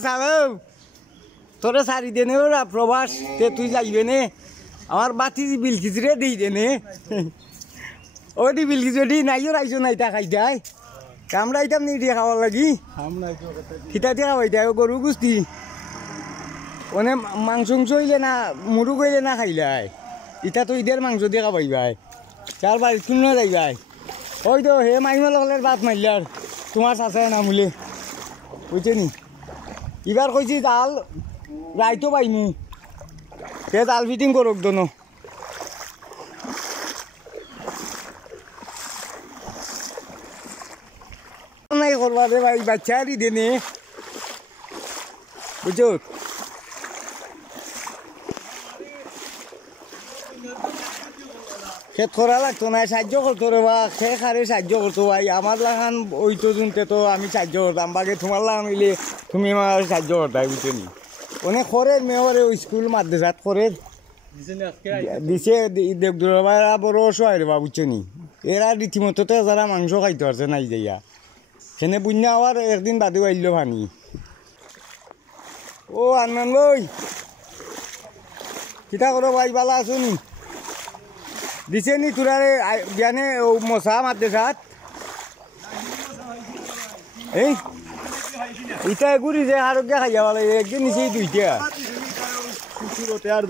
বাঁচাও তোরা সারি দেনে ওরা প্রবাস তে তুই যাইবে নে আমার বাতি বিলকিস রে দিই দেনে ওটি বিলকিস ওটি নাইও রাইছো নাই তা খাই দেয় কামড়াইতাম নি দিয়ে খাওয়ার লাগি খিতা দিয়ে খাওয়াই দেয় গরু গুস্তি ওনে মাংস হইলে না মুরু কইলে না খাইলাই ইটা তো ঈদের মাংস দিয়ে খাবাইবাই চার বাড়ি শুন যাইবাই ওই তো হে মাইমা লগলের বাত মারলে আর তোমার চাচায় না মুলে বুঝছে নি এবার কইছি জাল রাইতো পাইমু সে জাল ফিটিং করুক দোনো নাই করবা রে ভাই বাচ্চা দি দেনে বুঝছো খেত করা লাগতো না সাহায্য করতো রে বা খে খারে সাহায্য করতো ভাই আমার লাগান ওই তো শুনতে তো আমি সাহায্য করতাম বাকি তোমার লাগান হইলে তুমি আমার সাহায্য করতাম বুঝছো নি অনেক খরের মেয়রে ওই স্কুল মাদ্রাসাত খরের দিছে দেবদুরা বড় অসহায় রে বা বুঝছো নি এরা রীতিমতো তো যারা মাংস খাইতে পারছে নাই যাইয়া সেনে বুঝনা আবার একদিন বাদে আইলো ভানি ও আনন্দ বই কিতা করো ভাই বালা আছো নি দিছে নি তোরারে বিয়ানে মশা মাদ্রাসাত এই ইটা গুড়ি যে আরোগ্য খাইয়া ভালো একদিন নিচেই দুইটা আর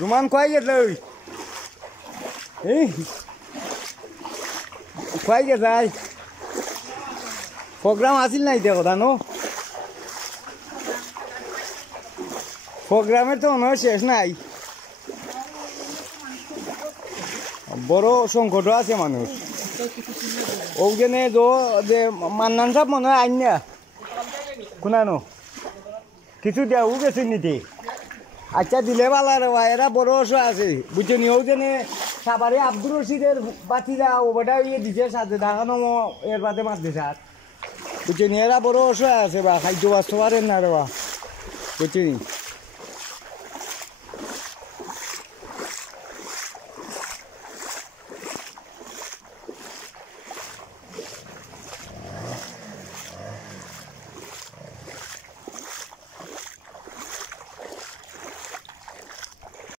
রুমান কয় গেছে এই কয় গেছে প্রোগ্রাম আসিল না এটা কথা নো প্রোগ্রামের তো মনে হয় শেষ নাই বড় সংকট আছে মানুষ ওখানে যে মান্নান সাহেব মনে হয় আইন না কোনানো কিছু দেও গেছে নিতে আচ্ছা দিলে ভালো রে ভাই এরা বড় অসহায় আছে বুঝছো নি ওখানে সাবারে আব্দুর রশিদের বাতিরা ওটা ইয়ে দিছে সাথে দেখানো এর বাদে মারতে সাথ বুঝছো নি এরা বড় অসহায় আছে বা খাদ্য বাঁচতে পারেন না রে বা বুঝছো নি